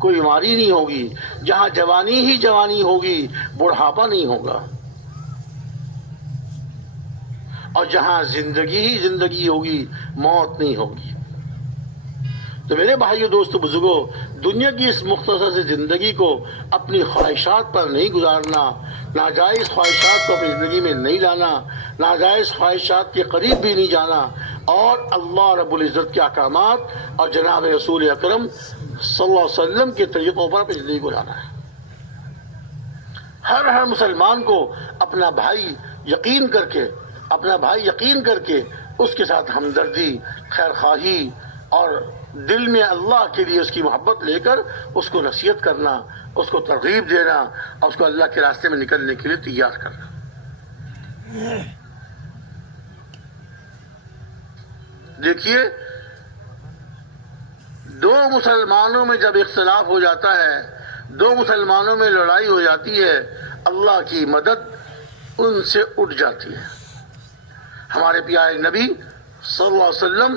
کوئی بیماری نہیں ہوگی، جہاں جوانی ہی جوانی ہوگی بڑھاپا نہیں ہوگا، اور جہاں زندگی ہی زندگی ہوگی موت نہیں ہوگی۔ تو میرے بھائیو، دوستو، بزرگوں، دنیا کی اس مختصر سی زندگی کو اپنی خواہشات پر نہیں گزارنا، ناجائز خواہشات کو اپنی زندگی میں نہیں لانا، ناجائز خواہشات کے قریب بھی نہیں جانا، اور اللہ رب العزت کے احکامات اور جناب رسول اکرم صلی اللہ علیہ وسلم کے طریقوں پر اپنی زندگی کو لانا ہے۔ ہر مسلمان کو اپنا بھائی یقین کر کے اس کے ساتھ ہمدردی، خیر خواہی اور دل میں اللہ کے لیے اس کی محبت لے کر اس کو نصیحت کرنا، اس کو ترغیب دینا، اور اس کو اللہ کے راستے میں نکلنے کے لیے تیار کرنا۔ دیکھیے، دو مسلمانوں میں جب اختلاف ہو جاتا ہے، دو مسلمانوں میں لڑائی ہو جاتی ہے، اللہ کی مدد ان سے اٹھ جاتی ہے۔ ہمارے پیارے نبی صلی اللہ علیہ وسلم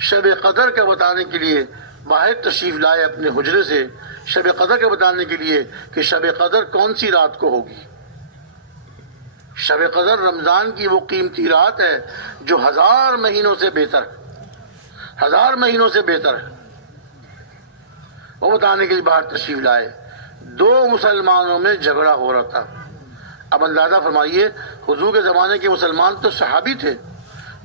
شب قدر کا بتانے کے لیے باہر تشریف لائے اپنے حجرے سے، شب قدر کا بتانے کے لیے کہ شب قدر کون سی رات کو ہوگی۔ شب قدر رمضان کی وہ قیمتی رات ہے جو 1000 مہینوں سے بہتر ہے، 1000 مہینوں سے بہتر ہے۔ وہ بتانے کے لیے باہر تشریف لائے، دو مسلمانوں میں جھگڑا ہو رہا تھا۔ اب اندازہ فرمائیے، حضور کے زمانے کے مسلمان تو صحابی تھے،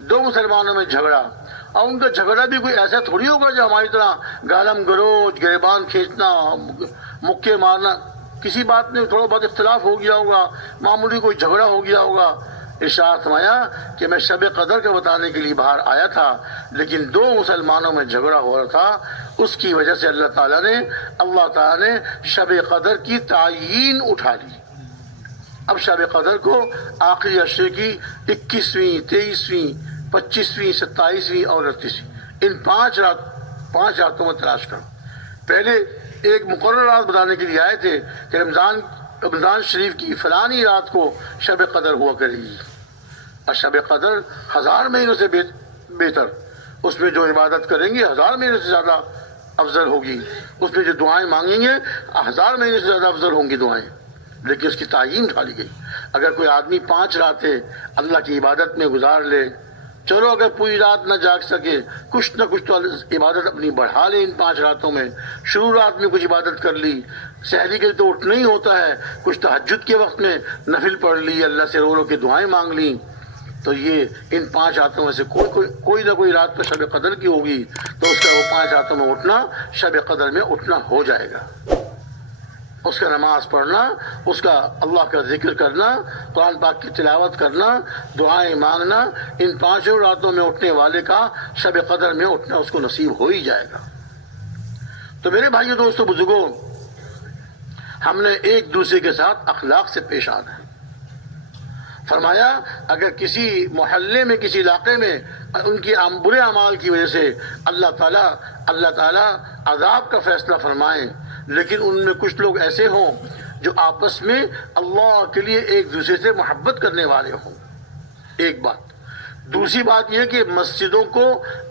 دو مسلمانوں میں جھگڑا، اور ان کا جھگڑا بھی کوئی ایسا تھوڑی ہوگا جو ہماری طرح گالم گلوچ، گریبان کھینچنا، مکے مارنا، کسی بات میں تھوڑا بہت اختلاف ہو گیا ہوگا، معمولی کوئی جھگڑا ہو گیا ہوگا۔ ارشاد فرمایا کہ میں شب قدر کا بتانے کے لیے باہر آیا تھا، لیکن دو مسلمانوں میں جھگڑا ہو رہا تھا، اس کی وجہ سے اللہ تعالیٰ نے شب قدر کی تعیین اٹھا لی۔ اب شب قدر کو آخری عشرے کی 21ویں، 23ویں، 25ویں، 27ویں اور 29ویں، ان 5 راتوں میں تلاش کرو۔ پہلے ایک مقرر رات بتانے کے لیے آئے تھے کہ رمضان شریف کی فلانی رات کو شب قدر ہوا کرے گی، اور شب قدر 1000 مہینوں سے بہتر، اس میں جو عبادت کریں گے 1000 مہینوں سے زیادہ افضل ہوگی، اس میں جو دعائیں مانگیں گے 1000 مہینوں سے زیادہ افضل ہوں گی دعائیں، لیکن اس کی تعیین ڈالی گئی۔ اگر کوئی آدمی 5 راتیں اللہ کی عبادت میں گزار لے، چلو اگر پوری رات نہ جاگ سکے، کچھ نہ کچھ تو عبادت اپنی بڑھا لے ان 5 راتوں میں، شروع رات میں کچھ عبادت کر لی، سحری کے لیے تو اٹھنا ہی ہوتا ہے، کچھ تہجد کے وقت میں نفل پڑھ لی، اللہ سے رو رو کے دعائیں مانگ لی، تو یہ ان 5 راتوں میں سے کوئی نہ کوئی رات تو شب قدر کی ہوگی، تو اس کا وہ 5 راتوں میں اٹھنا شب قدر میں اٹھنا ہو جائے گا۔ اس کا نماز پڑھنا، اس کا اللہ کا ذکر کرنا، قرآن پاک کی تلاوت کرنا، دعائیں مانگنا، ان 5 راتوں میں اٹھنے والے کا شب قدر میں اٹھنا اس کو نصیب ہو ہی جائے گا۔ تو میرے بھائیو، دوستو، بزرگوں، ہم نے ایک دوسرے کے ساتھ اخلاق سے پیش آنا ہے۔ فرمایا اگر کسی محلے میں، کسی علاقے میں ان کی برے اعمال کی وجہ سے اللہ تعالیٰ عذاب کا فیصلہ فرمائیں، لیکن ان میں کچھ لوگ ایسے ہوں جو آپس میں اللہ کے لیے ایک دوسرے سے محبت کرنے والے ہوں، ایک بات۔ دوسری بات یہ کہ مسجدوں کو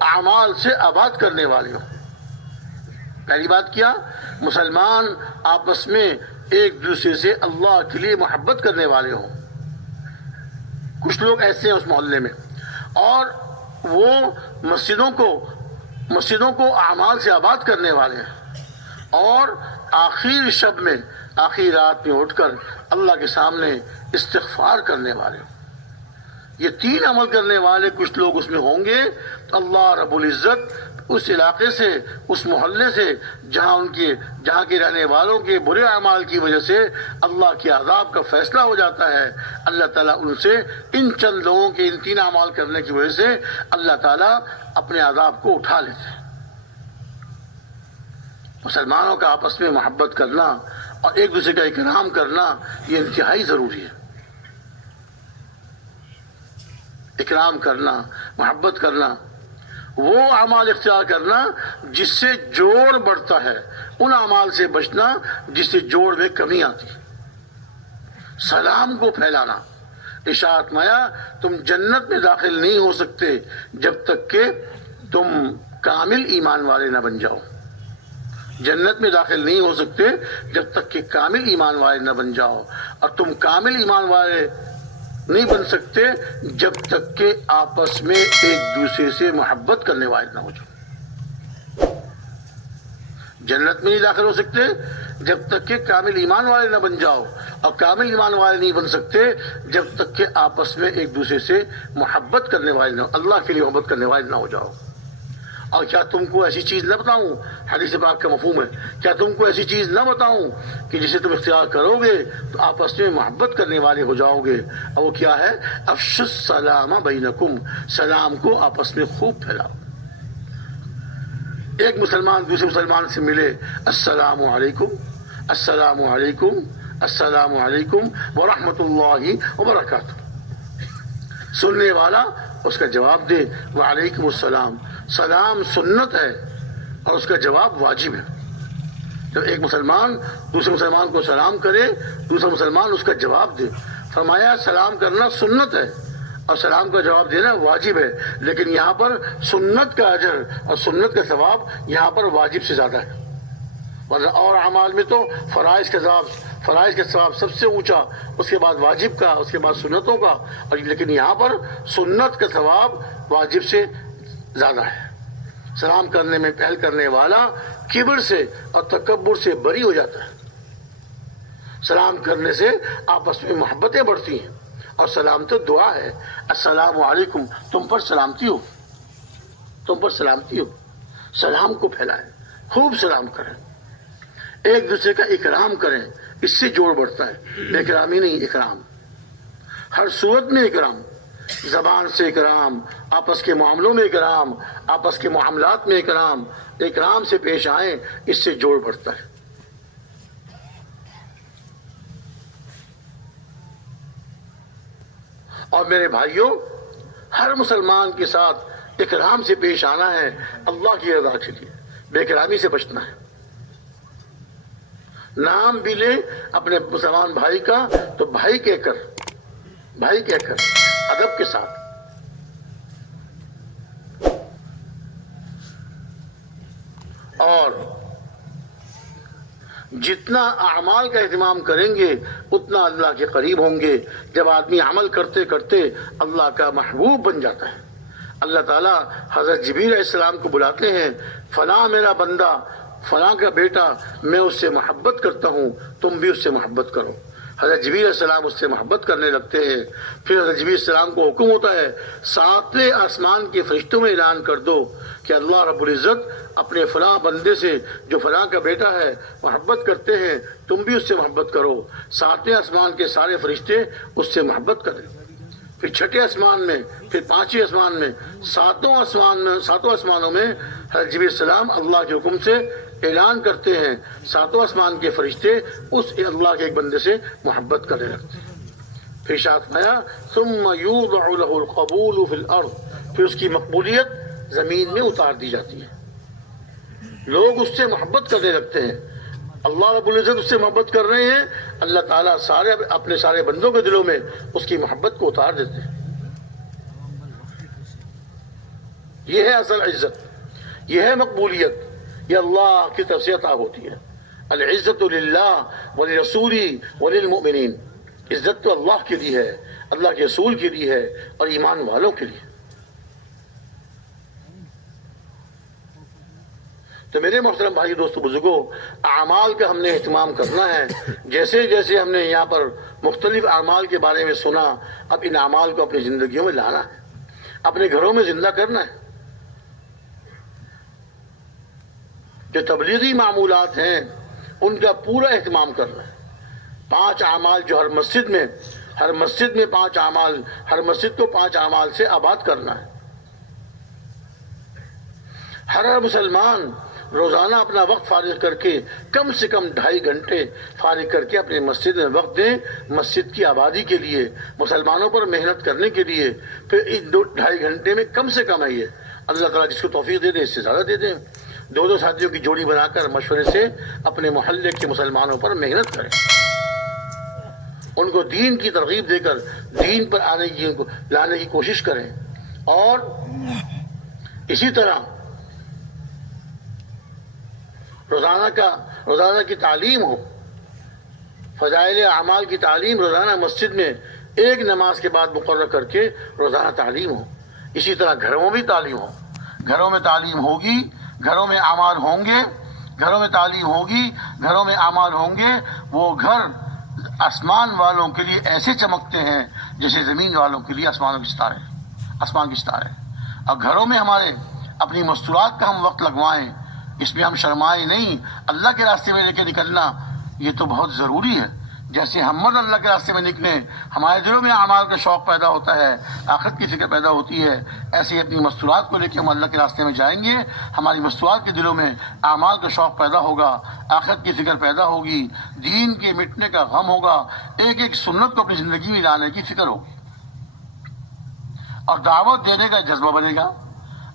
اعمال سے آباد کرنے والے ہوں۔ پہلی بات کیا؟ مسلمان آپس میں ایک دوسرے سے اللہ کے لیے محبت کرنے والے ہوں۔ کچھ لوگ ایسے ہیں اس محلے میں، اور وہ مسجدوں کو اعمال سے آباد کرنے والے ہیں، اور آخری رات میں اٹھ کر اللہ کے سامنے استغفار کرنے والے ہوں۔ یہ 3 عمل کرنے والے کچھ لوگ اس میں ہوں گے، تو اللہ رب العزت اس علاقے سے، اس محلے سے جہاں کے رہنے والوں کے برے اعمال کی وجہ سے اللہ کے عذاب کا فیصلہ ہو جاتا ہے، اللہ تعالیٰ ان سے، ان چند لوگوں کے ان 3 اعمال کرنے کی وجہ سے اللہ تعالیٰ اپنے عذاب کو اٹھا لیتے ہیں۔ مسلمانوں کا آپس میں محبت کرنا اور ایک دوسرے کا اکرام کرنا یہ انتہائی ضروری ہے۔ اکرام کرنا، محبت کرنا، وہ اعمال اختیار کرنا جس سے جوڑ بڑھتا ہے، ان اعمال سے بچنا جس سے جوڑ میں کمی آتی ہے۔ سلام کو پھیلانا، ارشاد فرمایا تم جنت میں داخل نہیں ہو سکتے جب تک کہ تم کامل ایمان والے نہ بن جاؤ۔ جنت میں داخل نہیں ہو سکتے جب تک کہ کامل ایمان والے نہ بن جاؤ، اور تم کامل ایمان والے نہیں بن سکتے جب تک کہ آپس میں ایک دوسرے سے محبت کرنے والے نہ ہو جاؤ۔ جنت میں نہیں داخل ہو سکتے جب تک کہ کامل ایمان والے نہ بن جاؤ، اور کامل ایمان والے نہیں بن سکتے جب تک کہ آپس میں ایک دوسرے سے محبت کرنے والے نہ، اللہ کے لیے محبت کرنے والے نہ ہو جاؤ۔ اور کیا تم کو ایسی چیز نہ بتاؤں، حدیث پاک کا مفہوم ہے، کیا تم کو ایسی چیز نہ بتاؤں کہ جسے تم اختیار کرو گے تو آپس میں محبت کرنے والے ہو جاؤ گے؟ اور وہ کیا ہے؟ افشوا السلام بینکم، سلام کو آپس میں خوب پھیلاؤ۔ ایک مسلمان دوسرے مسلمان سے ملے، السلام علیکم، السلام علیکم، السلام علیکم ورحمۃ اللہ وبرکاتہ، سننے والا اس کا جواب دے وعلیکم السلام۔ سلام سنت ہے اور اس کا جواب واجب ہے۔ جب ایک مسلمان دوسرے مسلمان کو سلام کرے، دوسرا مسلمان اس کا جواب دے۔ فرمایا سلام کرنا سنت ہے اور سلام کا جواب دینا واجب ہے، لیکن یہاں پر سنت کا اجر اور سنت کا ثواب یہاں پر واجب سے زیادہ ہے، ورنہ اور اعمال میں تو فرائض کا ثواب سب سے اونچا، اس کے بعد واجب کا، اس کے بعد سنتوں کا، اور لیکن یہاں پر سنت کا ثواب واجب سے زیادہ ہے۔ سلام کرنے میں پہل کرنے والا کبر سے اور تکبر سے بری ہو جاتا ہے۔ سلام کرنے سے آپس میں محبتیں بڑھتی ہیں، اور سلام تو دعا ہے۔ السلام علیکم، تم پر سلامتی ہو، تم پر سلامتی ہو۔ سلام کو پھیلائیں، خوب سلام کریں، ایک دوسرے کا اکرام کریں، اس سے جوڑ بڑھتا ہے۔ اکرام ہی نہیں، اکرام ہر صورت میں، اکرام زبان سے اکرام، آپس کے معاملوں میں اکرام، آپس کے معاملات میں اکرام، اکرام سے پیش آئیں، اس سے جوڑ بڑھتا ہے۔ اور میرے بھائیوں، ہر مسلمان کے ساتھ اکرام سے پیش آنا ہے، اللہ کی رضا کے لیے، بے اکرامی سے بچنا ہے۔ نام بھی لے اپنے مسلمان بھائی کا تو بھائی کہہ کر ادب کے ساتھ۔ اور جتنا اعمال کا اہتمام کریں گے اتنا اللہ کے قریب ہوں گے۔ جب آدمی عمل کرتے کرتے اللہ کا محبوب بن جاتا ہے، اللہ تعالیٰ حضرت جبریل علیہ السلام کو بلاتے ہیں، فلاں میرا بندہ، فلاں کا بیٹا، میں اس سے محبت کرتا ہوں، تم بھی اس سے محبت کرو۔ حضرت جبریل علیہ السلام اس سے محبت کرنے لگتے ہیں۔ پھر حضرت جبریل علیہ السلام کو حکم ہوتا ہے، 7ویں آسمان کے فرشتوں میں اعلان کر دو کہ اللہ رب العزت اپنے فلاں بندے سے جو فلاں کا بیٹا ہے محبت کرتے ہیں، تم بھی اس سے محبت کرو۔ 7ویں آسمان کے سارے فرشتے اس سے محبت کریں۔ پھر 6ٹھے آسمان میں، پھر 5ویں آسمان میں، 7 آسمانوں میں حضرت جبریل علیہ السلام اللہ کے حکم سے اعلان کرتے ہیں، 7 آسمان کے فرشتے اس اللہ کے ایک بندے سے محبت کرنے لگتے ہیں۔ پھر شاطمایا ثم یوضع له القبول فی الارض، پھر اس کی مقبولیت زمین میں اتار دی جاتی ہے، لوگ اس سے محبت کرنے لگتے ہیں۔ اللہ رب العزت اس سے محبت کر رہے ہیں، اللہ تعالیٰ اپنے سارے بندوں کے دلوں میں اس کی محبت کو اتار دیتے ہیں۔ یہ ہے اصل عزت، یہ ہے مقبولیت، یہ اللہ کی طرف سے عطا ہوتی ہے۔ العزت للہ ولرسولہ وللمؤمنین، عزت تو اللہ کے لیے ہے، اللہ کے رسول کے لیے ہے اور ایمان والوں کے لیے۔ تو میرے محترم بھائی دوستو بزرگوں، اعمال کا ہم نے اہتمام کرنا ہے۔ جیسے جیسے ہم نے یہاں پر مختلف اعمال کے بارے میں سنا، اب ان اعمال کو اپنی زندگیوں میں لانا ہے، اپنے گھروں میں زندہ کرنا ہے۔ جو تبلیغی معمولات ہیں ان کا پورا اہتمام کرنا ہے۔ 5 اعمال جو ہر مسجد میں 5 اعمال، ہر مسجد کو 5 اعمال سے آباد کرنا ہے۔ ہر مسلمان روزانہ اپنا وقت فارغ کر کے کم سے کم 2.5 گھنٹے فارغ کر کے اپنے مسجد میں وقت دیں، مسجد کی آبادی کے لیے، مسلمانوں پر محنت کرنے کے لیے۔ پھر ان 2.5 گھنٹے میں کم سے کم ہے، یہ اللہ تعالیٰ جس کو توفیق دے دے اس سے زیادہ دے دیں، 2 ساتھیوں کی جوڑی بنا کر مشورے سے اپنے محلے کے مسلمانوں پر محنت کریں، ان کو دین کی ترغیب دے کر دین پر لانے کی کوشش کریں۔ اور اسی طرح روزانہ کی تعلیم ہو، فضائل اعمال کی تعلیم روزانہ مسجد میں ایک نماز کے بعد مقرر کر کے روزانہ تعلیم ہو۔ اسی طرح گھروں میں بھی تعلیم ہو، گھروں میں تعلیم ہوگی، گھروں میں اعمال ہوں گے، گھروں میں تعلیم ہوگی، گھروں میں اعمال ہوں گے، وہ گھر آسمان والوں کے لیے ایسے چمکتے ہیں جیسے زمین والوں کے لیے آسمان کے ستارے۔ اور گھروں میں ہمارے اپنی مستورات کا ہم وقت لگوائیں، اس میں ہم شرمائیں نہیں۔ اللہ کے راستے میں لے کے نکلنا یہ تو بہت ضروری ہے۔ جیسے ہم مرد اللہ کے راستے میں نکلیں، ہمارے دلوں میں اعمال کا شوق پیدا ہوتا ہے، آخرت کی فکر پیدا ہوتی ہے، ایسے ہی اپنی مستورات کو لے کے ہم اللہ کے راستے میں جائیں گے، ہماری مستورات کے دلوں میں اعمال کا شوق پیدا ہوگا، آخرت کی فکر پیدا ہوگی، دین کے مٹنے کا غم ہوگا، ایک ایک سنت کو اپنی زندگی میں لانے کی فکر ہوگی، اور دعوت دینے کا جذبہ بنے گا۔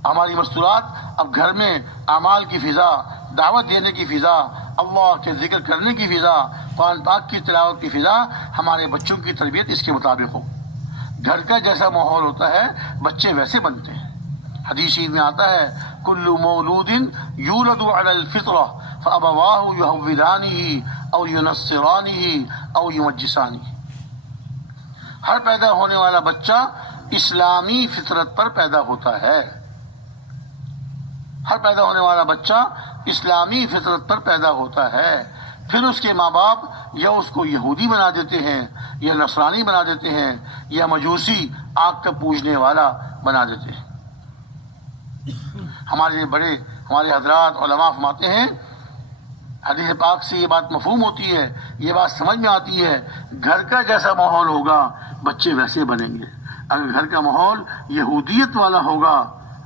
ہماری مستورات اب گھر میں اعمال کی فضا، دعوت دینے کی فضا، اللہ کے ذکر کرنے کی فضا، قرآن پاک کی تلاوت کی فضا، ہمارے بچوں کی تربیت اس کے مطابق ہو۔ گھر کا جیسا ماحول ہوتا ہے بچے ویسے بنتے ہیں۔ حدیث میں آتا ہے کل مولود یولد علی الفطرہ فابواہ یہودانہ او ینصرانہ او یمجسانہ۔ ہر پیدا ہونے والا بچہ اسلامی فطرت پر پیدا ہوتا ہے، ہر پیدا ہونے والا بچہ اسلامی فطرت پر پیدا ہوتا ہے، پھر اس کے ماں باپ یا اس کو یہودی بنا دیتے ہیں، یا نصرانی بنا دیتے ہیں، یا مجوسی آگ کا پوجنے والا بنا دیتے ہیں۔ ہمارے حضرات علماء فرماتے ہیں، حدیث پاک سے یہ بات مفہوم ہوتی ہے، یہ بات سمجھ میں آتی ہے، گھر کا جیسا ماحول ہوگا بچے ویسے بنیں گے۔ اگر گھر کا ماحول یہودیت والا ہوگا،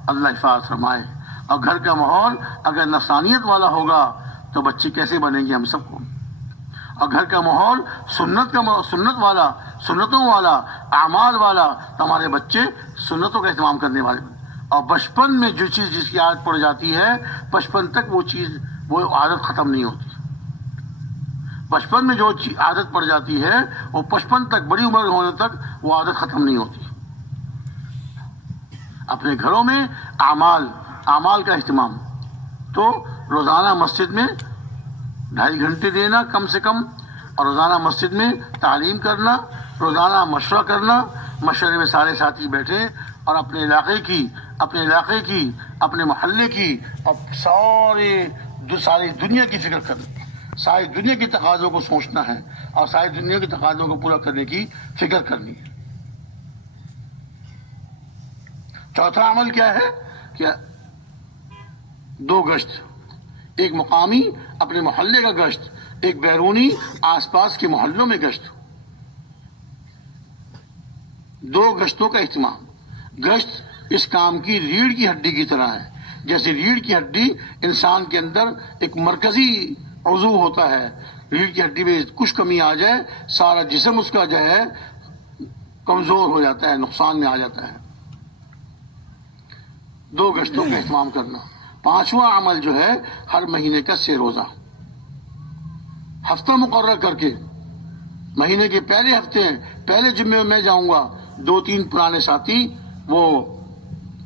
اللہ حفاظت فرمائے، اور گھر کا ماحول اگر نفسانیت والا ہوگا تو بچے کیسے بنیں گے ہم سب کو۔ اور گھر کا ماحول سنت والا، سنتوں والا، اعمال والا، تو ہمارے بچے سنتوں کا اہتمام کرنے والے بنیں۔ اور بچپن میں جو چیز جس کی عادت پڑ جاتی ہے، بچپن تک وہ عادت ختم نہیں ہوتی۔ بچپن میں جو عادت پڑ جاتی ہے وہ بچپن تک، بڑی عمر ہونے تک وہ عادت ختم نہیں ہوتی۔ اپنے گھروں میں اعمال کا اہتمام، تو روزانہ مسجد میں 2.5 گھنٹے دینا کم سے کم، اور روزانہ مسجد میں تعلیم کرنا، روزانہ مشورہ کرنا، مشورے میں سارے ساتھی بیٹھیں اور اپنے علاقے کی، اپنے محلے کی، اور ساری دنیا کی فکر کرنا، ساری دنیا کے تقاضوں کو سوچنا ہے، اور ساری دنیا کے تقاضوں کو پورا کرنے کی فکر کرنی ہے۔ چوتھا عمل کیا ہے کہ 2 گشت، ایک مقامی اپنے محلے کا گشت، ایک بیرونی آس پاس کے محلوں میں گشت۔ 2 گشتوں کا اہتمام۔ گشت اس کام کی ریڑھ کی ہڈی کی طرح ہے، جیسے ریڑھ کی ہڈی انسان کے اندر ایک مرکزی عضو ہوتا ہے، ریڑھ کی ہڈی میں کچھ کمی آ جائے سارا جسم اس کا جو ہے کمزور ہو جاتا ہے، نقصان میں آ جاتا ہے۔ 2 گشتوں کا اہتمام کرنا۔ 5واں عمل جو ہے ہر مہینے کا 6 روزہ، ہفتہ مقرر کر کے، مہینے کے پہلے ہفتے پہلے جمعے میں جاؤں گا، 2-3 پرانے ساتھی وہ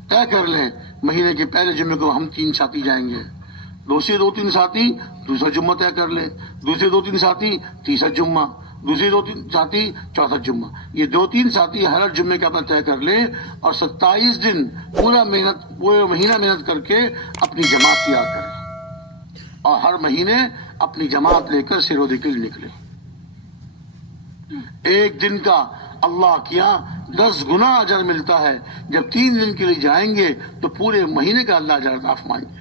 طے کر لیں، مہینے کے پہلے جمعے کو ہم 3 ساتھی جائیں گے، دوسرے 2-3 ساتھی دوسرا جمعہ طے کر لیں، دوسرے 2-3 ساتھی تیسرا جمعہ، دوسرے 2-3 ساتھی چوتھا جمعہ، یہ 2-3 ساتھی ہر جمعے کا اپنا طے کر لیں، اور 27 دن پورا مہینہ محنت کر کے اپنی جماعت تیار کریں، اور ہر مہینے اپنی جماعت لے کر سیر و کے لیے نکلیں۔ 1 دن کا اللہ کیا 10 گنا اجر ملتا ہے، جب 3 دن کے لیے جائیں گے تو پورے مہینے کا اللہ اجر عطا فرمائیں گے۔